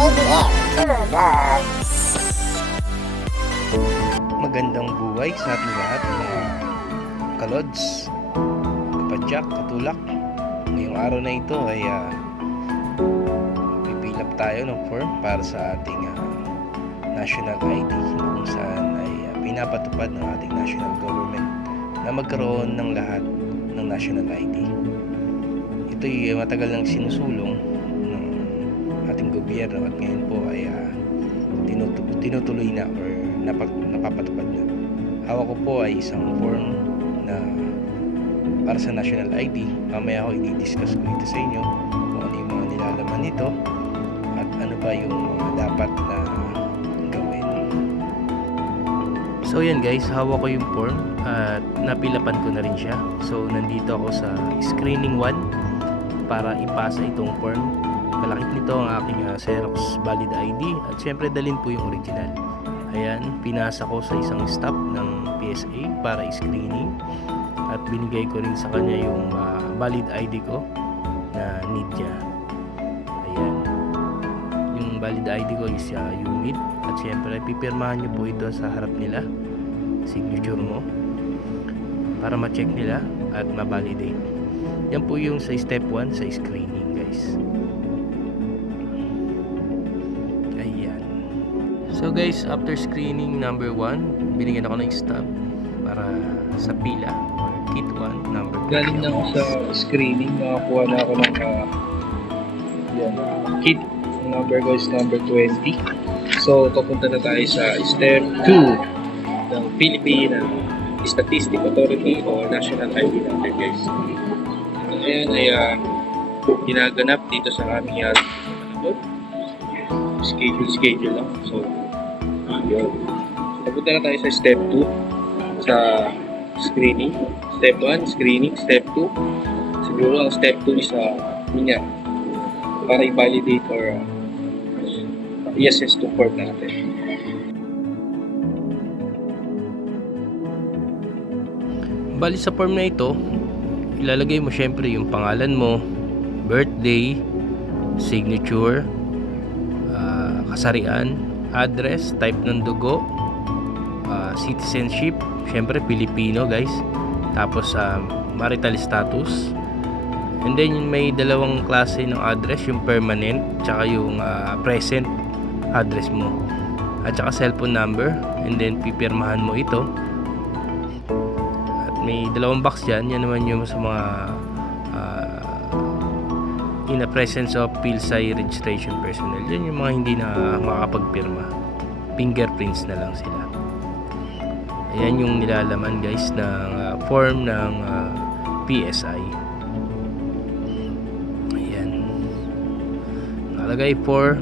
ABS Vlogs. Magandang buhay sa ating lahat mga kalods, kapadyak, katulak. Ngayong araw na ito ay pipilap tayo ng form para sa ating national ID kung saan ay pinapatupad ng ating national government na magkaroon ng lahat ng national ID. Ito'y matagal nang sinusulong ng ating gobyerno at ngayon po ay tinutuloy na or napapatupad na. Hawak ko po ay isang form na para sa national ID. Mamaya ako i-discuss ko ito sa inyo kung ano yung mga nilalaman nito at ano ba yung mga dapat na gawin. So yan guys, hawak ko yung form at napilapan ko na rin siya. So nandito ako sa screening 1 para ipasa itong form. Malakit nito ang aking Xerox valid ID at syempre dalhin po yung original. Ayan, pinasa ko sa isang staff ng PSA para screening at binigay ko rin sa kanya yung valid ID ko na need niya. Ayan, yung valid ID ko is unit at syempre pipirmahan nyo po ito sa harap nila, signature mo, para ma-check nila at ma-validate. Yan po yung sa step 1 sa screening guys. So guys, after screening number 1, binigyan ako ng stub para sa pila or kit 1 number 2. Galing na ako sa screening, nakakuha na ako ng kit. Ang number ko is number 20. So papunta na tayo sa step 2 ng Philippine Statistics Authority o National ID number guys. Ayan ay ginaganap dito sa aming schedule lang. So yun. Papunta na tayo sa step 2 sa screening. Step 1, screening. Step 2, siguro ang step 2 is niya para i-validate or i-assess to form natin. Bali sa form na ito, ilalagay mo syempre yung pangalan mo, birthday, signature, kasarian, address, type ng dugo, citizenship, syempre Pilipino guys, tapos marital status, and then may dalawang klase ng address, yung permanent tsaka yung present address mo, at tsaka cellphone number, and then pipirmahan mo ito at may dalawang box dyan. Yan naman yung sa mga in the presence of PhilSci registration personnel. Yan yung mga hindi na makakapagpirma, fingerprints na lang sila. Ayan yung nilalaman guys ng form ng PSI. Ayan, nakalagay for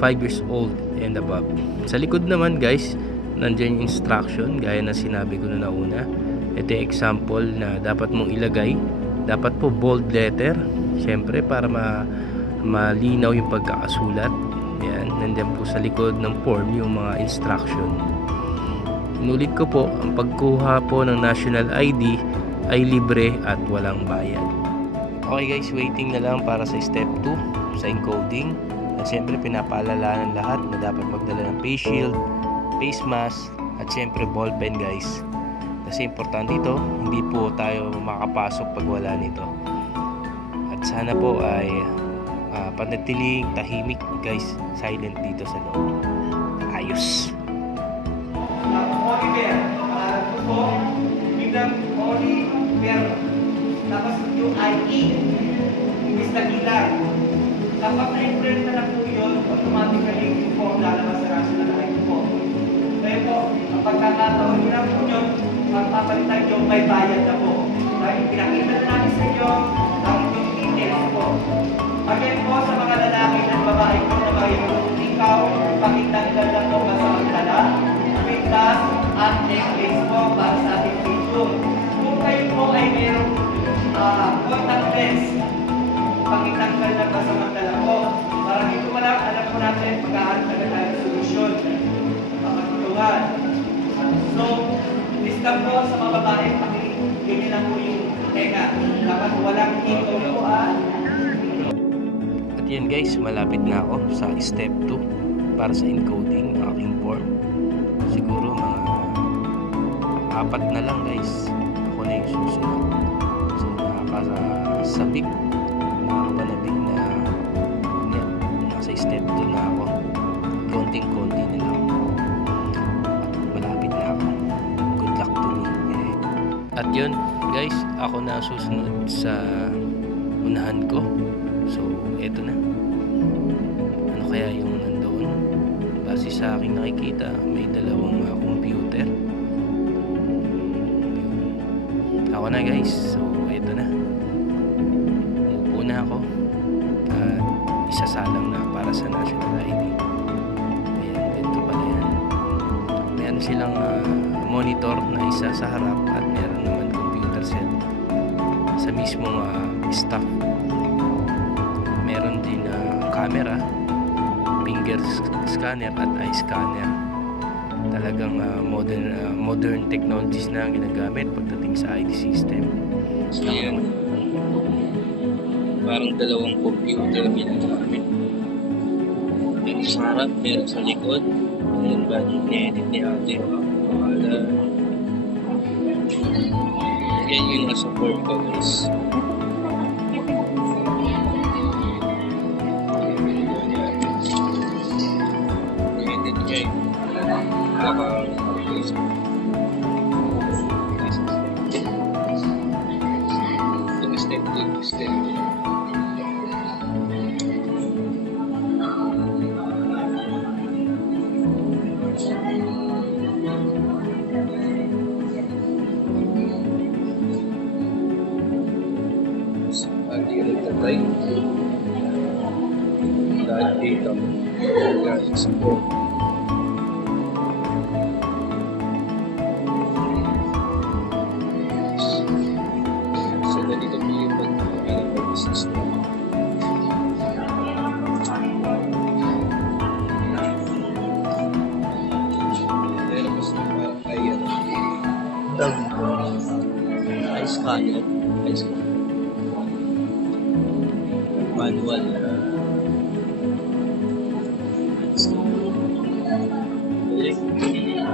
5 years old and above. Sa likod naman guys, nandiyan yung instruction gaya na sinabi ko na nauna. Ito yung example na dapat mong ilagay. Dapat po bold letter, syempre para malinaw yung pagkakasulat. Ayan, nandiyan po sa likod ng form yung mga instruction. Inulit ko po, ang pagkuha po ng national ID ay libre at walang bayad. Okay guys, waiting na lang para sa step 2 sa encoding. At syempre pinapaalalanan lahat na dapat magdala ng face shield, face mask, at syempre ballpen guys. Kasi importante ito, hindi po tayo makapasok pag wala nito. At sana po ay panatiling tahimik guys, silent dito sa loob. Ayos. Oliver, po, biglang Oliver, tapos yung IE, imbis na ilang. Kapag na-imprint na lang po yun, automatically yung form lalabas sa national ID po. Kaya po, ang pagkakataon nyo lang po yun, magpapalitan yung may bayad na po. Kaya pinakita na namin sa inyo ang inyong details po. Again po, sa mga lalaki at babae po na may ikaw, pakita nila lang po sa magdala, pintas at necklace po para sa ating video. Kung kayo po ay mayroong contact lens, pakitanggal lang ba sa magdala po. Para dito pa lang, alam po natin magkahanap na tayo ng solusyon. Pakatulungan. So, lista po sa mga babae, pakinggan lang po yung tenga. Dapat walang ito po At yan guys, malapit na ako sa step 2 para sa encoding ng aking form. Siguro mga 4 na lang guys, ako na yung susunod. So nakakasabik, nakakapanabik na yan, nasa step 2 na ako. Konting-konti na lang. Malapit na ako. Good luck to me. At yun guys, ako na susunod sa unahan ko. So eto na. Ano kaya yung nandoon? Base sa aking nakikita, may dalawang computer. Ako na guys. So eto na. Uupo na ako. At isasalang na para sa national ID. Ayan, ito pala yan. Meron silang monitor na isa sa harap at meron naman computer set sa mismong staff. Meron din camera, finger scanner at eye scanner. Talagang modern technologies na ang ginagamit pagdating sa ID system. So yan, parang dalawang computer ang ginagamit. Meron sa harap, meron sa likod. Meron ba ni-edit ni ate? Yan yung nasa form ko guys. Ni-edit niya yung step 2, step 2. Hindi ka nagtatay dahil dito galing sa form. So ganito po yung pag-analyze system. Pero mas parang kaya eye scanner. Manual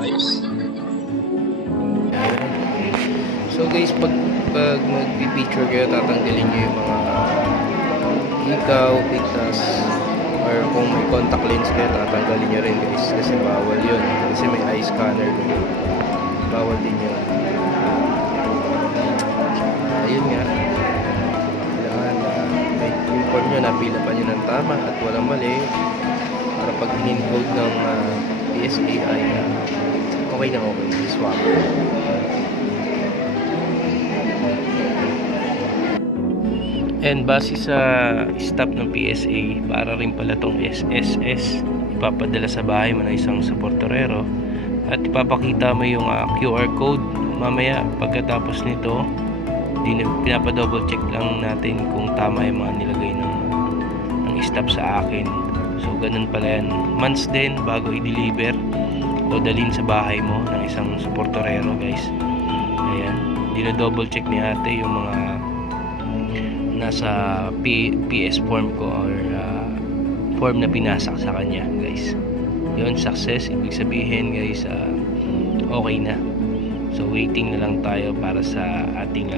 ayos. So guys, pag mag-picture kayo, tatanggalin nyo yung mga ikaw, pigtas, or kung may contact lens kayo, tatanggalin nyo rin guys, kasi bawal yun, kasi may eye scanner dun. Bawal din yun. Ayun nga, inform nyo, napila pa nyo ng tama at walang mali para pag in-encode ng PSA ay okay na okay, swap. And base sa stop ng PSA, para rin pala tong SSS, ipapadala sa bahay mo ng isang suporterero at ipapakita mo yung QR code mamaya. Pagkatapos nito, pinapa-double check lang natin kung tama yung mga nilagay ng stop sa akin. So ganun pala yan. Months din bago i-deliver o dalhin sa bahay mo ng isang suporterero guys. Ayan, dino-double check ni ate yung mga nasa PS form ko or form na pinasak sa kanya guys. Yun, success. Ibig sabihin guys, okay na. So waiting na lang tayo para sa ating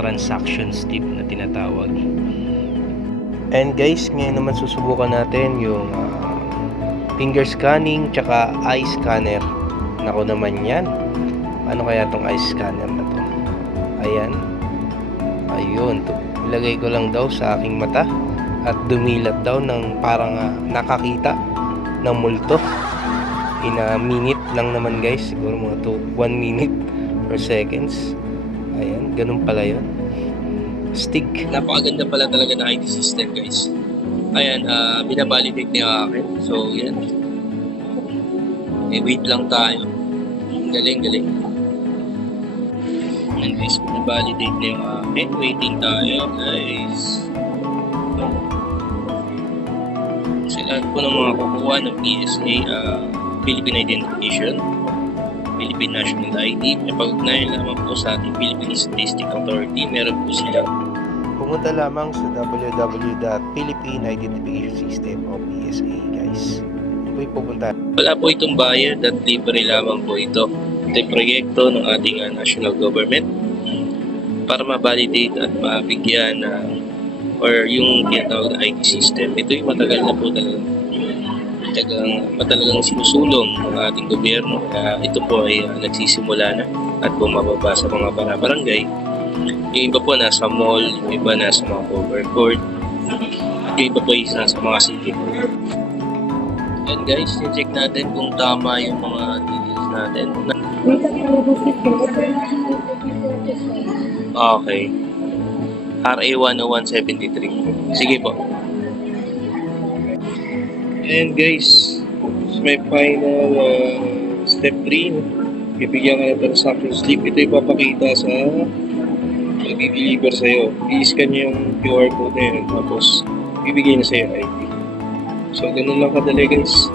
transaction step na tinatawag. And guys, ngayon naman susubukan natin yung finger scanning tsaka eye scanner. Nako naman yan. Ano kaya tong eye scanner na to? Ayan. Ayun. Ilagay ko lang daw sa aking mata at dumilat daw ng parang nakakita ng multo. In a minute lang naman guys, siguro mga 1 minute or seconds. Ayan, ganun pala yun. Stick. Napakaganda pala talaga na ID system guys. Ayan, binabalidate niya akin. So yan, wait lang tayo. Galing. And guys, binabalidate niya yung akin. Waiting tayo guys. Kasi lahat po ng mga kukuha ng PSA, Philippine Identification, Philippine National ID, may pag-ugnayan lamang po sa ating Philippine Statistics Authority. Meron po sila pumunta lamang sa www.Philippine Identification System o PSA, guys. Ito yung pupunta. Wala po itong bayad at libre lamang po ito. Ito yung proyekto ng ating national government para ma-validate at mabigyan or yung tinatawag na ID system. Ito yung matagal na po talagang sinusulong ng ating gobyerno. Ito po ay nagsisimula na at bumababa sa mga barangay. Yung iba po nasa mall, yung iba nasa mga overcourt, yung iba po isa sa mga city. And guys, check natin kung tama yung mga details natin. Okay. RA 10173. Sige po. And guys, may final step 3. Bibigyan ka ng transaction slip. Ito ipapakita sa mag-deliver sa'yo. I-scan niyo yung QR code na yun. Tapos, bibigay na sa'yo ID. So, ganun lang kadali guys.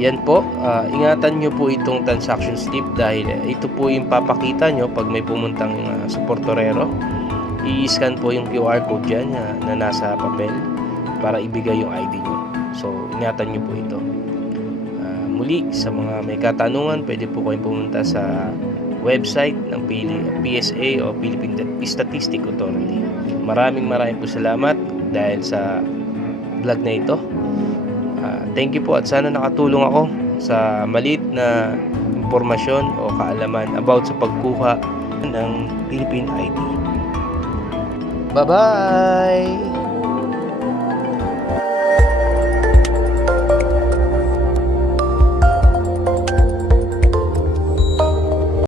Yan po, ingatan nyo po itong transaction slip dahil ito po yung papakita nyo pag may pumuntang suportorero. I-scan po yung QR code dyan na nasa papel para ibigay yung ID nyo. So, ingatan nyo po ito. Muli, sa mga may katanungan, pwede po kayong pumunta sa website ng PSA o Philippine Statistics Authority. Maraming po salamat dahil sa vlog na ito. Thank you po at sana nakatulong ako sa maliit na impormasyon o kaalaman about sa pagkuha ng Philippine ID. Bye-bye!